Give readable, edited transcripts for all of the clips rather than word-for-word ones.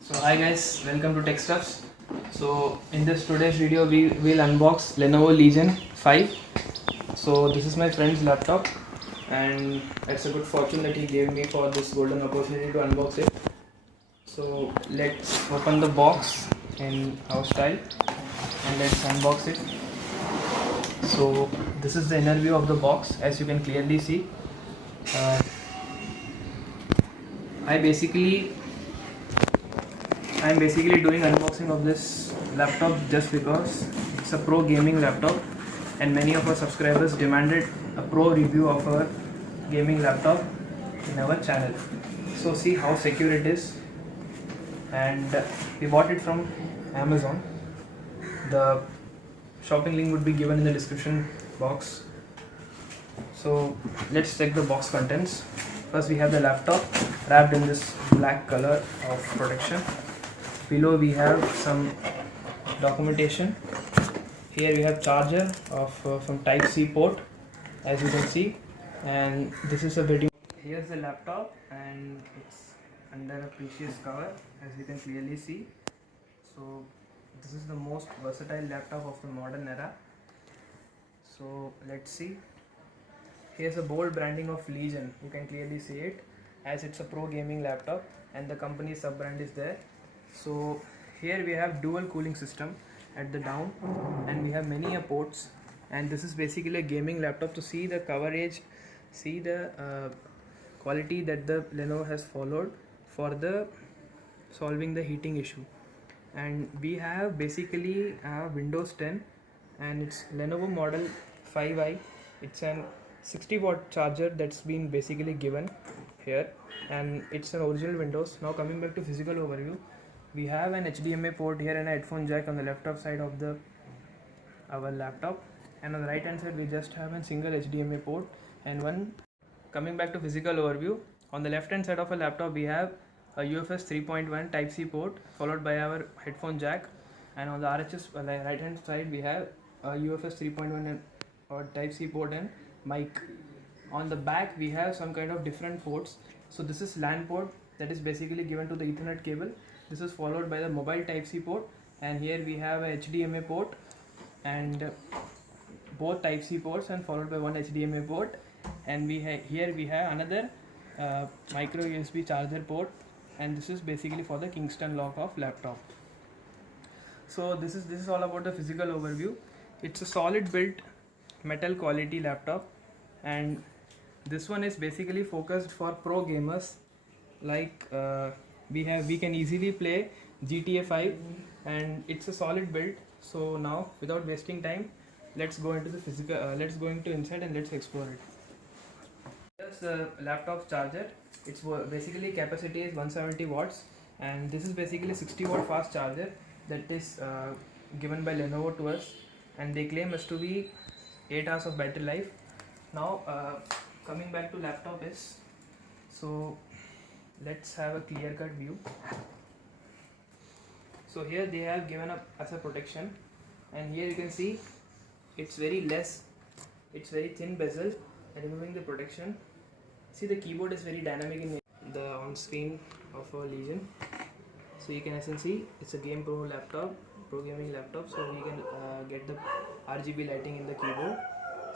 So hi guys, welcome to Tech Stuffs. So in this today's video we will unbox Lenovo Legion 5. So this is my friend's laptop and it's a good fortune that he gave me for this golden opportunity to unbox it. So let's open the box in house style and let's unbox it. So this is the inner view of the box, as you can clearly see. Uh, I basically I'm basically doing unboxing of this laptop just because it's a pro gaming laptop and many of our subscribers demanded a pro review of our gaming laptop in our channel. So see how secure it is, and we bought it from Amazon. The shopping link would be given in the description box. So let's check the box contents. First we have the laptop wrapped in this black color of protection. Below we have some documentation. Here we have charger of from type C port, as you can see, and this is a very here's the laptop and it's under a precious cover, as you can clearly see. So this is the most versatile laptop of the modern era. So let's see. Here's a bold branding of Legion, you can clearly see it, as it's a pro gaming laptop and the company sub brand is there. So here we have dual cooling system at the down, and we have many ports, and this is basically a gaming laptop. To see the coverage, see the quality that the Lenovo has followed for the solving the heating issue. And we have basically Windows 10 and it's Lenovo model 5i. It's an 60-watt charger that's been basically given here, and it's an original Windows. Now coming back to physical overview, we have an HDMI port here and a headphone jack on the left side of the our laptop, and on the right hand side we just have a single HDMI port and one. Coming back to physical overview, on the left hand side of a laptop we have a UFS 3.1 type C port followed by our headphone jack, and on the RHS right hand side we have a UFS 3.1 or type C port and mic. On the back we have some kind of different ports. So this is LAN port that is basically given to the Ethernet cable. This is followed by the mobile type C port, and here we have a HDMI port and both type C ports and followed by one HDMI port, and here we have another micro USB charger port, and this is basically for the Kingston lock of laptop. So this is all about the physical overview. It's a solid built metal quality laptop, and this one is basically focused for pro gamers. Like we can easily play GTA 5, and it's a solid build. So now without wasting time, let's go into the physical let's go into inside and let's explore it. Here's the laptop charger. It's basically capacity is 170 watts, and this is basically 60-watt fast charger that is given by Lenovo to us, and they claim us to be 8 hours of battery life. Now coming back to laptop is, so let's have a clear cut view. So here they have given up as a protection, and here you can see it's very very thin bezel, removing the protection. See, the keyboard is very dynamic in the on screen of our Legion. So you can essentially see it's a game pro gaming laptop, so we can get the RGB lighting in the keyboard.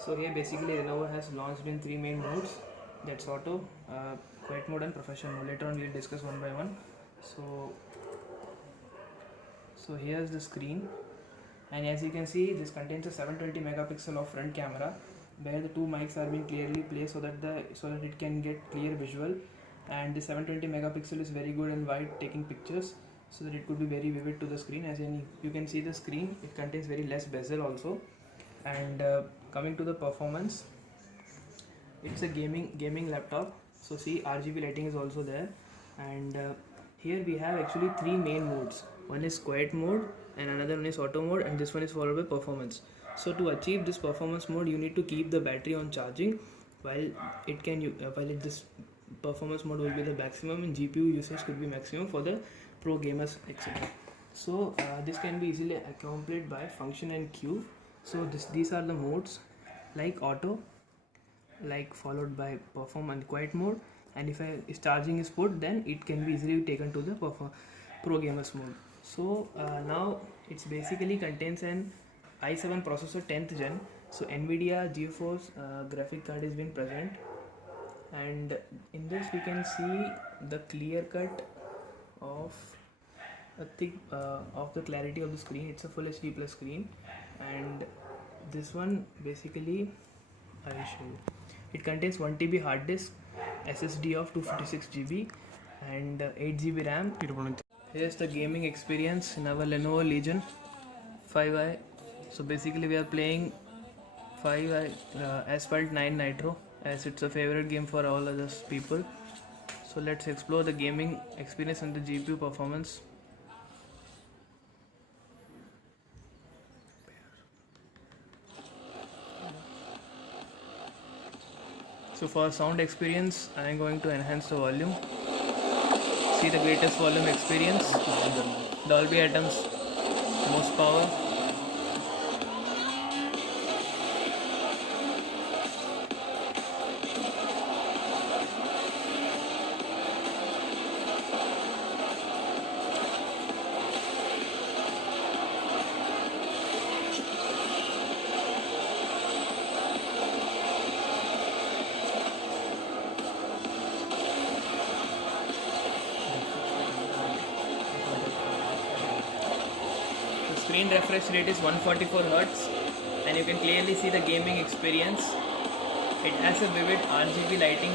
So here basically Lenovo has launched in 3 main modes, that's auto, quiet mode and professional mode. Later on we will discuss one by one. So here's the screen, and as you can see this contains a 720 megapixel of front camera where the two mics are being clearly placed so that it can get clear visual, and the 720 megapixel is very good and wide taking pictures, so that it could be very vivid to the screen. As you can see the screen, it contains very less bezel also. And coming to the performance, it's a gaming laptop. So see, RGB lighting is also there, and here we have actually 3 main modes. One is quiet mode and another one is auto mode, and this one is followed by performance. So to achieve this performance mode you need to keep the battery on charging while this performance mode will be the maximum, and GPU usage could be maximum for the pro gamers, etc. So this can be easily accomplished by function and queue. So these are the modes, like auto, like followed by perform and quiet mode, and if charging is put, then it can be easily taken to the pro gamers mode. So now it's basically contains an i7 processor 10th gen. So Nvidia GeForce graphic card has been present, and in this we can see the clear cut of a thick of the clarity of the screen. It's a full HD plus screen, and this one basically I will show you. It contains 1 TB hard disk, SSD of 256 GB, and 8 GB RAM. Here's the gaming experience in our Lenovo Legion 5i. So basically we are playing 5i Asphalt 9 Nitro, as it's a favorite game for all other people. So let's explore the gaming experience and the GPU performance. So for sound experience, I am going to enhance the volume. See the greatest volume experience. Dolby Atmos, most power. Screen refresh rate is 144 Hz, and you can clearly see the gaming experience. It has a vivid RGB lighting,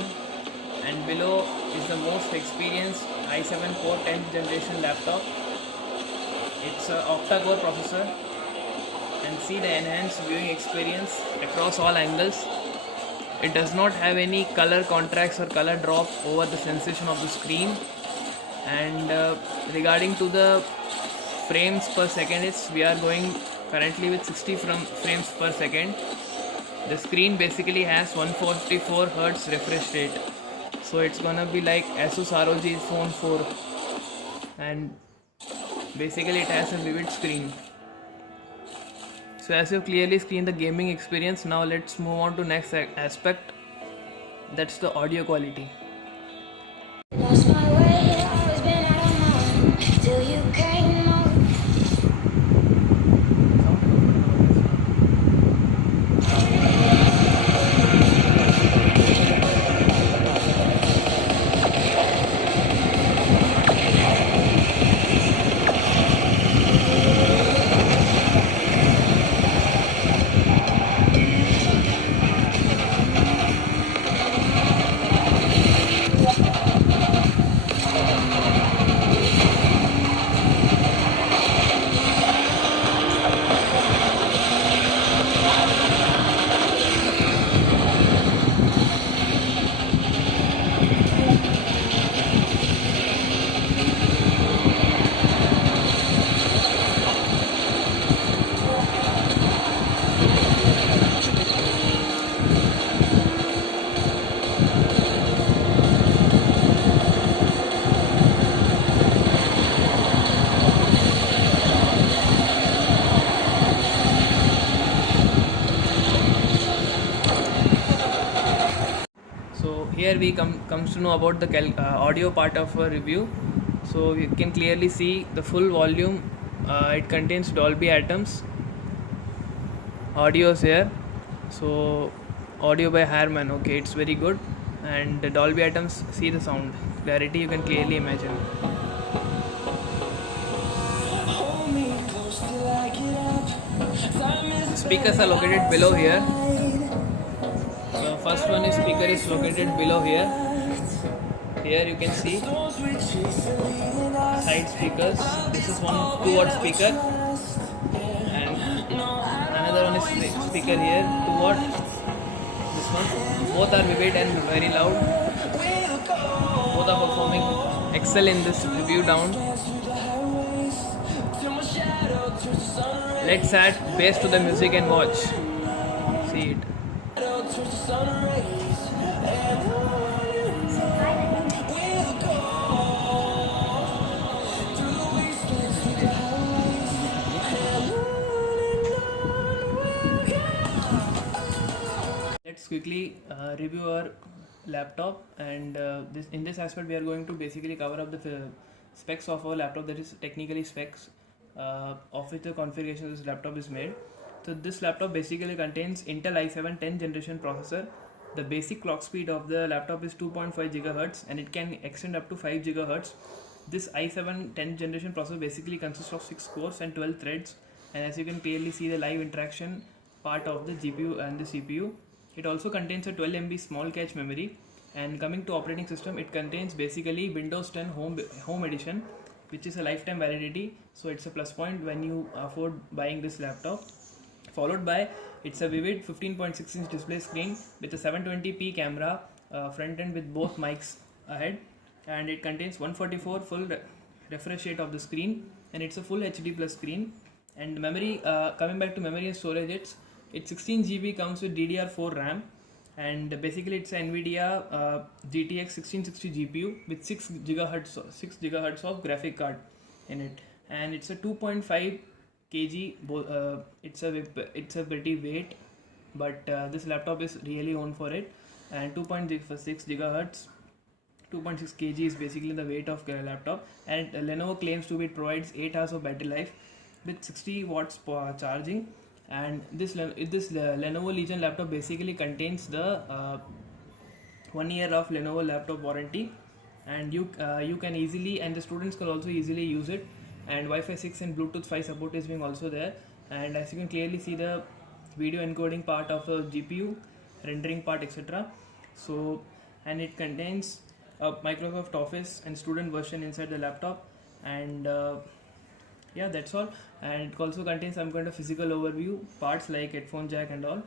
and below is the most experienced i7 core 10th generation laptop. It's an octa-core processor, and see the enhanced viewing experience across all angles. It does not have any color contrast or color drop over the sensation of the screen. And regarding to the frames per second, we are going currently with 60 frames per second. The screen basically has 144 Hz refresh rate, so it's gonna be like Asus ROG Phone 4, and basically it has a vivid screen. So as you clearly seen the gaming experience, now let's move on to next aspect, that's the audio quality. Lost my way, always been out of mind till you came home. Here we comes to know about the audio part of a review. So you can clearly see the full volume. It contains Dolby Atmos audios here. So audio by Harman, okay, it's very good. And the Dolby Atmos, see the sound clarity, you can clearly imagine. Speakers are located below here. First one is speaker is located below here. Here you can see side speakers. This is one 2-watt speaker, and another one is speaker here, 2-watt. This one. Both are vivid and very loud. Both are performing excel in this review down. Let's add bass to the music and watch. See it. Let's quickly review our laptop, and in this aspect we are going to basically cover up the specs of our laptop, that is technically specs of which the configuration of this laptop is made. So this laptop basically contains Intel i7 10th generation processor. The basic clock speed of the laptop is 2.5 GHz and it can extend up to 5 GHz. This i7 10th generation processor basically consists of 6 cores and 12 threads, and as you can clearly see the live interaction part of the GPU and the CPU. It also contains a 12 MB small cache memory. And coming to operating system, it contains basically Windows 10 Home Edition, which is a lifetime validity, so it's a plus point when you afford buying this laptop. Followed by, it's a vivid 15.6 inch display screen with a 720p camera front end with both mics ahead, and it contains 144 full refresh rate of the screen, and it's a full HD plus screen. And memory, coming back to memory and storage, it's 16 GB, comes with DDR4 RAM, and basically it's an NVIDIA GTX 1660 GPU with 6 GHz of graphic card in it, and it's a 2.5 kg. It's a pretty weight, but this laptop is really known for it. And 2.6 GHz, 2.6 kg is basically the weight of the laptop. And Lenovo claims to be provides 8 hours of battery life with 60 watts per charging. And this Lenovo Legion laptop basically contains the 1 year of Lenovo laptop warranty, and you can easily, and the students can also easily use it. And Wi-Fi 6 and Bluetooth 5 support is being also there. And as you can clearly see the video encoding part of the GPU, rendering part, etc. So, and it contains a Microsoft Office and student version inside the laptop. And yeah, that's all. And it also contains some kind of physical overview parts like headphone jack and all.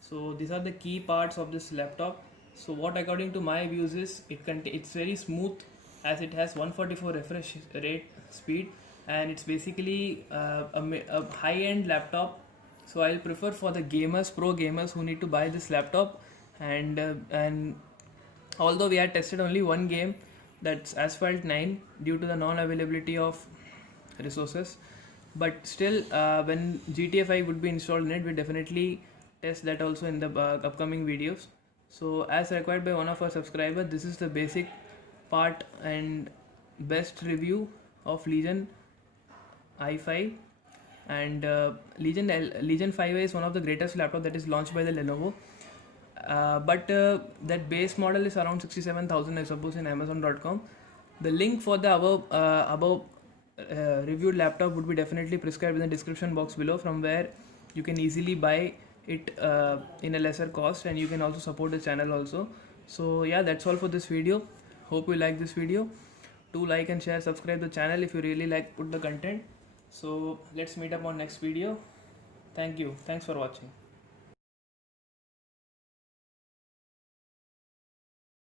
So these are the key parts of this laptop. So what according to my views is it's very smooth, as it has 144 refresh rate speed, and it's basically a high-end laptop. So I'll prefer for the gamers, pro gamers who need to buy this laptop. And although we had tested only one game, that's Asphalt 9, due to the non-availability of resources, but still when GTA 5 would be installed in it, we definitely test that also in the upcoming videos. So as required by one of our subscribers, this is the basic part and best review of Legion i5. And Legion 5i is one of the greatest laptop that is launched by the Lenovo, but that base model is around 67,000 I suppose in Amazon.com. The link for the above reviewed laptop would be definitely prescribed in the description box below, from where you can easily buy it in a lesser cost, and you can also support the channel also. So yeah, that's all for this video. Hope you like this video. Do like and share, subscribe the channel if you really like the content. So let's meet up on next video. Thank you. Thanks for watching.